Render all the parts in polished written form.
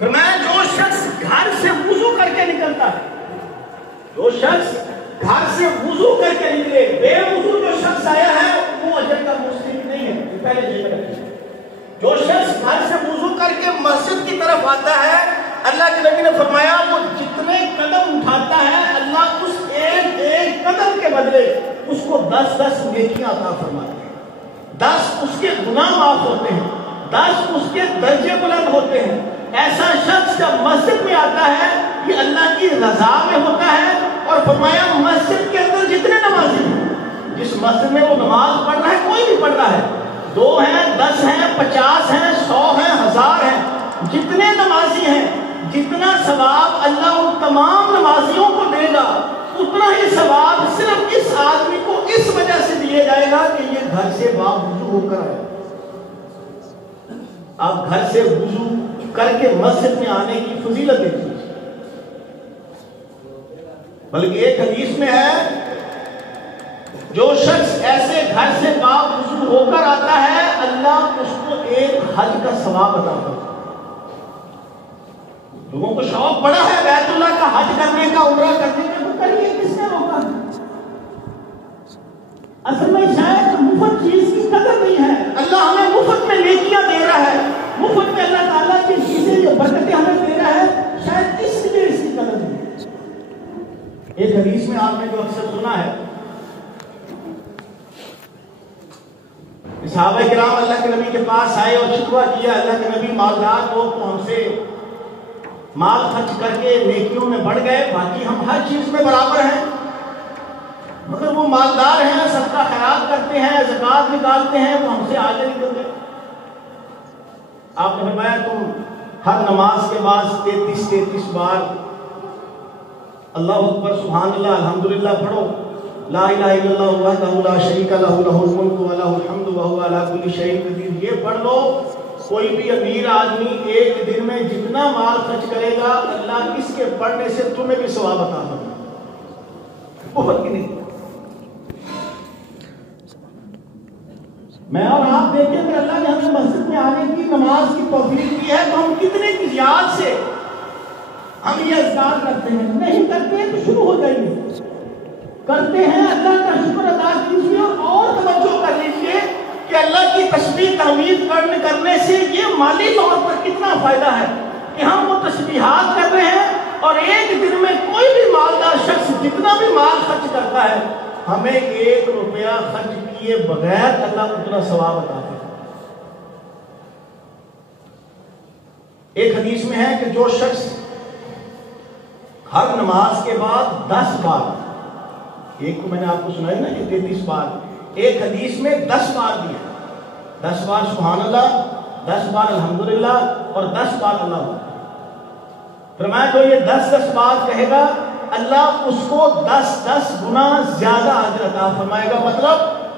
فرمایا جو شخص گھر سے وضو کر کے نکلتا ہے، جو شخص گھر سے وضو کر کے نکلے، بے وضو جو شخص آیا ہے وہ اجر کا مستحق نہیں ہے، پہلے جیسے رکھیں۔ جو شخص گھر سے وضو کر کے مسجد کی طرف آتا ہے، اللہ کے نبی نے فرمایا وہ جتنے قدم اٹھاتا ہے اللہ اس ایک ایک قدم کے بدلے اس کو 10 نیکیاں عطا فرماتے ہیں، 10 اس کے گناہ معاف ہوتے ہیں، 10 اس کے درجے بلند ہوتے ہیں۔ ایسا شخص جب مسجد میں آتا ہے یہ اللہ کی رضا میں ہوتا ہے، اور فرمایا مسجد کے اندر جتنے نمازی ہیں، جس مسجد میں وہ نماز پڑھ رہا ہے، کوئی بھی پڑھ رہا ہے، 2 ہیں 10 ہیں 50 ہیں 100 ہیں 1000 ہیں، جتنے نمازی ہیں جتنا ثواب اللہ ان تمام نمازیوں کو دے گا اتنا ہی ثواب صرف اس آدمی کو اس وجہ سے دیا جائے گا کہ یہ گھر سے باوضو ہو کر آئے۔ آپ گھر سے وضو کر کے مسجد میں آنے کی فضیلت دیتی ہے، بلکہ ایک حدیث میں ہے جو شخص ایسے گھر سے باوضو ہو کر آتا ہے اللہ اس کو ایک حج کا ثواب عطا کرتا ہے۔ لوگوں کو شوق بڑا ہے بیت اللہ کا حج کرنے کا، عمرہ کرنے کا، تو کریے، کس نے روکا؟ اصل میں شاید مفت چیز کی قدر نہیں ہے، اللہ ہمیں مفت میں نیکیاں دے رہا ہے، مفت میں اللہ تعالیٰ کی چیزیں جو برکتیں ہمیں دے رہا ہے، شاید اس لیے اس کی قدر نہیں ہے۔ ایک حدیث میں آپ نے جو اکثر سنا ہے، صحابہ کرام اللہ کے نبی کے پاس آئے اور شکوہ کیا، اللہ کے نبی مالدار لوگ تو ہم سے مال خرچ کر کے نیکیوں میں بڑھ گئے، باقی ہم ہر چیز میں برابر ہیں، مگر وہ مالدار ہیں، صدقہ خیرات کرتے ہیں، زکوٰۃ نکالتے ہیں، وہ ہم سے آگے نکل گئے۔ آپ نے فرمایا تم ہر نماز کے بعد 33 بار اللہ اکبر سبحان اللہ الحمدللہ پڑھو، لا الہ الا اللہ وحدہ لا شریک لہ لہ الملک و لہ الحمد وہو علی کل شیء قدیر، یہ پڑھ لو۔ کوئی بھی امیر آدمی ایک دن میں جتنا مال خرچ کرے گا اللہ اس کے پڑھنے سے تمہیں بھی ثواب عطا کرے گا۔ بہت کی نہیں، میں اور آپ دیکھیں کہ اللہ نے ہمیں مسجد میں آنے کی نماز کی توفیق دی ہے تو ہم کتنے کی یاد سے ہم یہ اذکار کرتے ہیں، نہیں کرتے ہیں تو شروع ہو جائیے، کرتے ہیں اللہ کا شکر ادا کیجیے اور توجہ کر لیجیے کہ اللہ کی تسبیح تحمید کرنے سے یہ مالی طور پر کتنا فائدہ ہے کہ ہم وہ تسبیحات کر رہے ہیں، اور ایک دن میں کوئی بھی مالدار شخص جتنا بھی مال خرچ کرتا ہے ہمیں 1 روپیہ خرچ کیے بغیر اللہ اتنا ثواب عطا کرتا ہے۔ ایک حدیث میں ہے کہ جو شخص ہر نماز کے بعد 10 بار، ایک کو میں نے آپ کو سنائی نا کہ 33 بار، ایک حدیث میں 10 بار دیا، 10 بار سبحان اللہ، 10 بار الحمدللہ اور 10 بار اللہ اکبر۔ فرمایا جو یہ 10 بار کہے گا اللہ اس کو 10 گنا زیادہ اجر عطا فرمائے گا۔ مطلب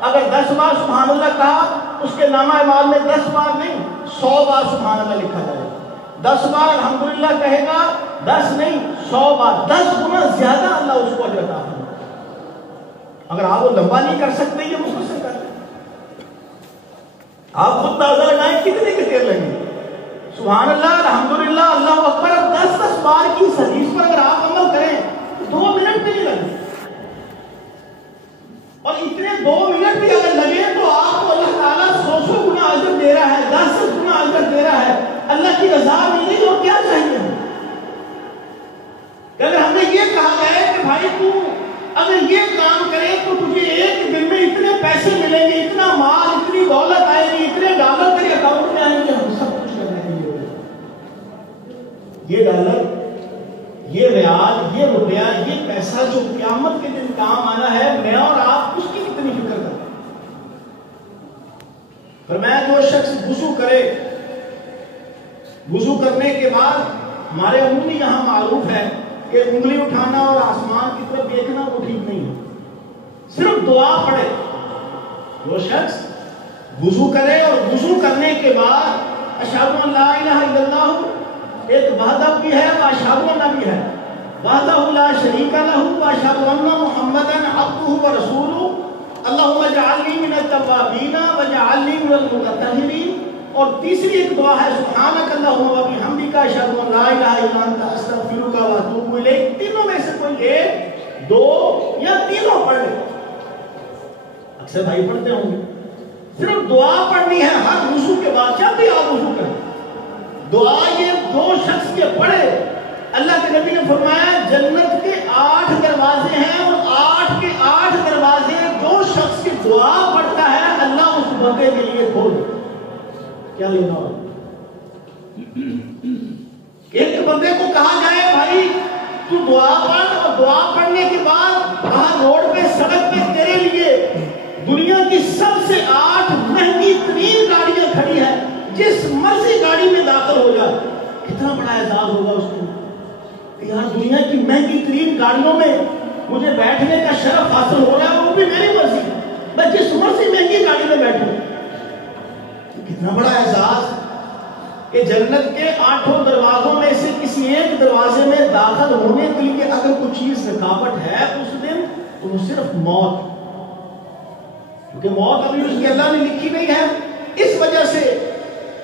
اگر 10 بار سبحان اللہ کہا اس کے نامہ اعمال میں 10 بار نہیں 100 بار سبحان اللہ لکھا جائے گا، 10 بار الحمدللہ کہے گا 10 نہیں 100 بار، 10 گنا زیادہ اللہ اس کو اجر عطا فرمائے گا۔ اگر آپ وہ لمبا نہیں کر سکتے یہ مختصر کر لیں، آپ خود اندازہ لگائیں کتنے کے دیر لگیں گے۔ سبحان اللہ الحمدللہ اللہ اکبر، اب 10 بار کی اس حدیث پر اگر آپ عمل کریں تو 2 منٹ بھی نہیں لگیں، اور اتنے 2 منٹ بھی اگر لگے تو آپ کو اللہ تعالیٰ 100 گنا اجر دے رہا ہے، 10 گنا اجر دے رہا ہے، اللہ کی رضا ملی اور کیا چاہیے۔ اگر ہمیں یہ کہا جائے کہ بھائی تو اگر یہ کام کرے تو تجھے ایک دن میں اتنے پیسے ملیں گے، اتنا مال، اتنی دولت آئے گی، اتنے ڈالر تیرے اکاؤنٹ میں آئیں گے، ہم سب کچھ کرنے کے لیے یہ ڈالر، یہ ریال، یہ روپیہ، یہ پیسہ جو قیامت کے دن کام آنا ہے، میں اور آپ اس کی کتنی فکر کرتے ہیں۔ فرمایا جو شخص وضو کرے، وضو کرنے کے بعد ہمارے عمومی یہاں معروف ہے کہ انگلی اٹھانا اور آسمان کی طرف دیکھنا وہ ٹھیک نہیں ہے، صرف دعا پڑھے۔ جو شخص وضو کرے اور وضو کرنے کے بعد اشہد ان لا الہ الا اللہ، ایک وحدہ بھی ہے و اشہد ان بھی ہے، وحدہ لا شریک لہ و اشہد ان محمدا عبدہ و رسولہ، اللہم اجعلنی من التوابین واجعلنی من المتطہرین، اور تیسری ایک دعا ہے سبحانک اللہم و بحمدک اشہد اشہد ان لا الہ الا انت استغفرک و اتوب الیک، تینوں میں سے کوئی ایک، دو یا تینوں پڑھ لے۔ اکثر بھائی پڑھتے ہوں گے، صرف دعا پڑھنی ہے ہر وضو کے بعد، جب بھی آپ وضو کریں دعا یہ دو شخص کے پڑھے۔ اللہ کے نبی نے فرمایا جنت کے 8 دروازے ہیں اور 8 کے 8 دروازے جو شخص کی دعا پڑھتا ہے اللہ اس بندے کے لیے کھول۔ کیا لینا ہو؟ ایک بندے کو کہا جائے بھائی تو دعا پڑھ، اور دعا پڑھنے کے بعد وہاں روڈ پہ سڑک پہ تیرے لیے دنیا کی سب سے 8 مہنگی ترین گاڑیاں کھڑی ہیں، جس مرضی گاڑی میں داخل ہو جائے، کتنا بڑا اعزاز ہوگا اس کو کہ یار دنیا کی مہنگی ترین گاڑیوں میں مجھے بیٹھنے کا شرف حاصل ہو رہا ہے، وہ بھی میری مرضی، میں جس مرضی مہنگی گاڑی میں بیٹھوں۔ کتنا بڑا اعزاز کہ جنت کے 8 دروازوں میں سے کسی ایک دروازے میں داخل ہونے کے لیے اگر کوئی چیز رکاوٹ ہے اس دن تو وہ صرف موت، کیونکہ موت ابھی اس کی اللہ نے لکھی نہیں ہے، اس وجہ سے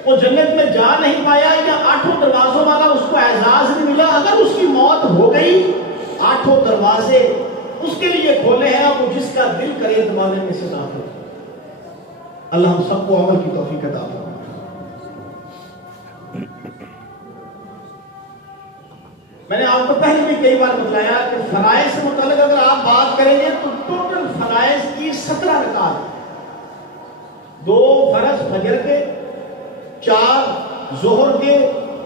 وہ جنت میں جا نہیں پایا، یا 8 دروازوں والا اس کو اعزاز نہیں ملا۔ اگر اس کی موت ہو گئی 8 دروازے اس کے لیے کھولے ہیں، اب وہ جس کا دل کرے دروازے میں سے داخل ہو۔ اللہ ہم سب کو عمل کی توفیق عطا فرمائے۔ میں نے آپ کو پہلے بھی کئی بار بتلایا کہ فرائض سے متعلق اگر آپ بات کریں گے تو ٹوٹل فرائض کی 17 رکعات، 2 فرض فجر کے، 4 ظہر کے،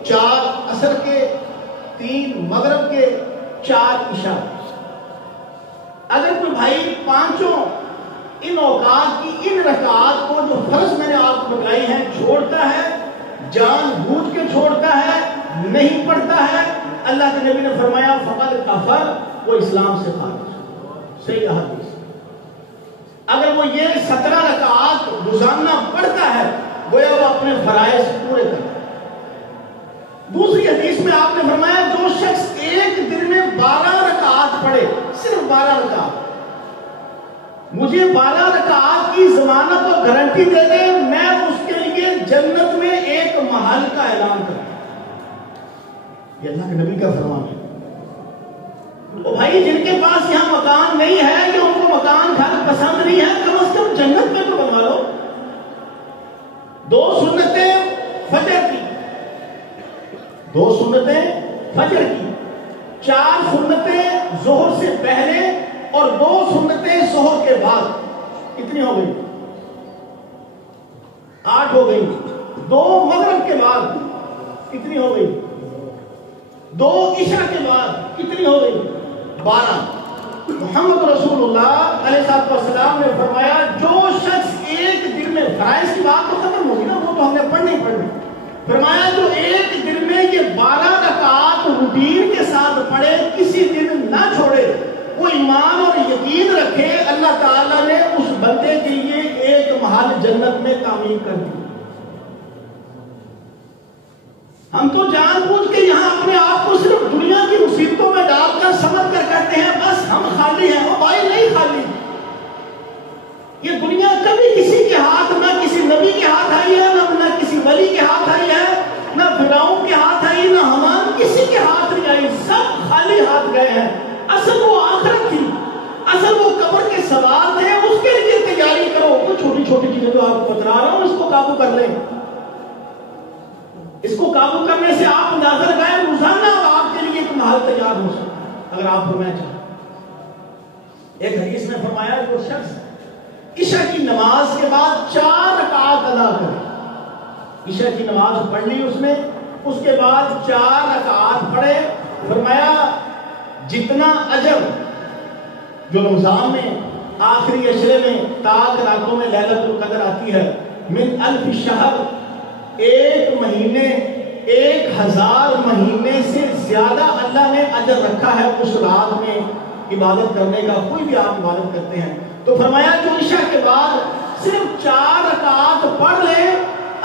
4 عصر کے، 3 مغرب کے، 4 عشاء۔ اگر کوئی بھائی پانچوں ان اوقات کی ان رکعات کو جو فرض میں نے آپ کو بتلائی ہیں چھوڑتا ہے، جان بوجھ کے چھوڑتا ہے، نہیں پڑھتا ہے، اللہ کے نبی نے فرمایا فقط کفر، وہ اسلام سے خارج۔ صحیح حدیث۔ اگر وہ یہ 17 رکعات روزانہ پڑھتا ہے گویا وہ اپنے فرائض پورے کرتا ہے۔ دوسری حدیث میں آپ نے فرمایا جو شخص ایک دن میں 12 رکعات پڑھے، صرف 12 رکعات، مجھے 12 رکعات کی ضمانت اور گارنٹی دے دے، میں اس کے لیے جنت میں ایک محل کا اعلان کروں۔ یہ اللہ کے نبی کا فرمان ہے۔ تو بھائی جن کے پاس یہاں مکان نہیں ہے یا ان کو مکان گھر پسند نہیں ہے، کم از کم جنت میں تو بنوا لو۔ 2 سنتیں فجر کی، 2 سنتیں فجر کی، 4 سنتیں ظہر سے پہلے اور 2 سنتیں ظہر کے بعد، کتنی ہو گئی؟ 8 ہو گئی۔ 2 مغرب کے بعد کتنی ہو گئی؟ 2 عشاء کے بعد کتنی ہو گئی؟ 12۔ محمد رسول اللہ علیہ السلام نے فرمایا جو شخص ایک دن میں، فرائض کی بات تو ختم ہوگی نا، وہ تو ہم نے پڑھنی پڑھنی، فرمایا جو ایک دن میں یہ 12 رکعات روٹین کے ساتھ پڑھے، کسی دن نہ چھوڑے، وہ ایمان اور یقین رکھے، اللہ تعالیٰ نے اس بندے کے لیے ایک محل جنت میں تعمیر کر دی۔ ہم تو جان بوجھ کے یہاں اپنے آپ کو صرف دنیا کی مصیبتوں میں ڈال کر سمجھ کر کہتے ہیں بس ہم خالی ہیں۔ وہ بھائی نہیں خالی، یہ دنیا کبھی کسی کے ہاتھ، نہ کسی نبی کے ہاتھ آئی ہے، نہ کسی ولی کے ہاتھ آئی ہے، نہ فرعون کے ہاتھ آئی، نہ حمان، کسی کے ہاتھ نہیں آئی، سب خالی ہاتھ گئے ہیں۔ اصل وہ آخرت تھی، اصل وہ قبر کے سوال تھے، اس کے لیے تیاری کرو۔ وہ چھوٹی چھوٹی چیزیں جو آپ کو بتا رہا ہوں اس کو قابو کر لیں، اس کو قابو کرنے سے آپ اندازہ لگائیں روزانہ آپ کے لیے ایک محل تیار ہو سکتا اگر آپ فرمایا چاہیں۔ ایک حدیث میں فرمایا جو شخص عشاء کی نماز کے بعد 4 رکعات ادا کرے، عشاء کی نماز پڑھ لی اس نے، اس کے بعد 4 رکعات پڑھے، فرمایا جتنا اجر جو رمضان میں آخری عشرے میں تاک راتوں میں لیلۃ القدر آتی ہے، من 1000 شہر، 1 مہینے 1000 مہینے سے زیادہ اللہ نے اجر رکھا ہے اس رات میں عبادت کرنے کا۔ کوئی بھی آپ عبادت کرتے ہیں تو فرمایا جو عشاء کے بعد صرف 4 رکعات پڑھ لے،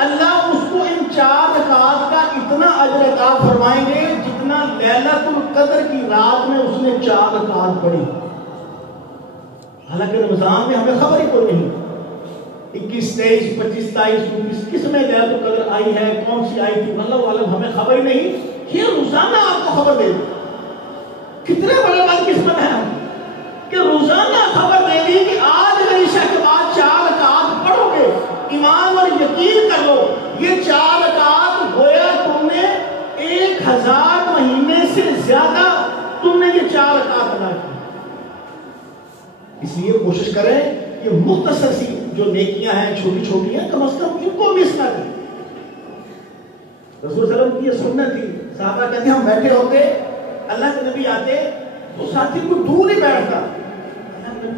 اللہ اس کو ان 4 رکعات کا اتنا اجر عطا فرمائیں گے جتنا لیلۃ القدر کی رات میں اس نے 4 رکعات پڑھی۔ حالانکہ رمضان میں ہمیں خبر ہی کوئی نہیں، 21، 23، 25، 27، 29 کس میں لیلۃ القدر آئی ہے، کون سی آئی تھی، اللہ عالم ہمیں خبر ہی نہیں۔ یہ روزانہ آپ کو خبر دے دی. کتنے بڑے بدقسمت ہیں ہم کہ روزانہ خبر دے دی کہ آج اگر عشاء کے بعد 4 رکعات پڑھو گے، ایمان اور یقین کر لو یہ 4 رکعات گویا تم نے 1000 مہینے سے زیادہ تم نے یہ 4 رکعات ادا کی. اس لیے کوشش کریں یہ مختصر سی جو نیکیاں ہیں چھوٹی چھوٹی ہیں کم از کم ان کو مس نہ کریں. رسول صلی اللہ علیہ وسلم کی یہ سنت تھی. صحابہ کہتے ہیں ہم بیٹھے ہوتے، اللہ کے نبی آتے تو ساتھی کو دور ہی بیٹھتا،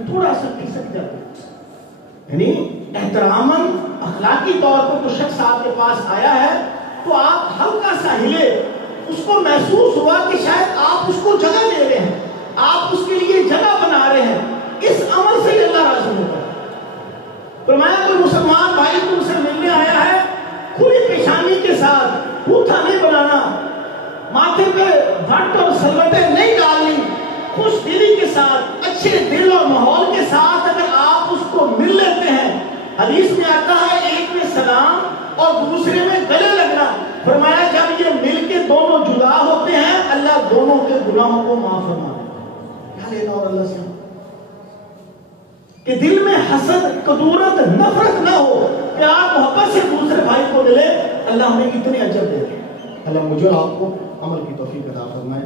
تھوڑا سا کھسک جاتا. یعنی احتراماً اخلاقی طور پر تو شخص آپ کے پاس آیا ہے تو آپ ہلکا سا ہلے، اس کو محسوس ہوا کہ شاید آپ اس کو جگہ دے رہے ہیں، آپ اس کے لیے جگہ بنا رہے ہیں. اس عمل سے ہی اللہ راضی ہوتا ہے. فرمایا کوئی مسلمان بھائی تم سے ملنے آیا ہے، کھلی پیشانی کے ساتھ پوتھا نہیں بنانا، ماتھے پہ بھٹ اور سلوٹیں نہیں ڈالنی، خوش دلی کے ساتھ اچھے دل اور ماحول کے ساتھ اگر آپ اس کو مل لیتے ہیں. حدیث میں آتا ہے ایک میں سلام اور دوسرے میں گلے لگنا. فرمایا جب یہ مل کے دونوں جدا ہوتے ہیں اللہ دونوں کے گناہوں کو معاف فرما دیتا ہے. کیا لینا اور اللہ سے کہ دل میں حسد، کدورت، نفرت نہ ہو، پیار محبت سے دوسرے بھائی کو ملے. اللہ ہمیں اتنے اجر دے دے. اللہ مجھے اور آپ کو عمل کی توفیق عطا فرمائے.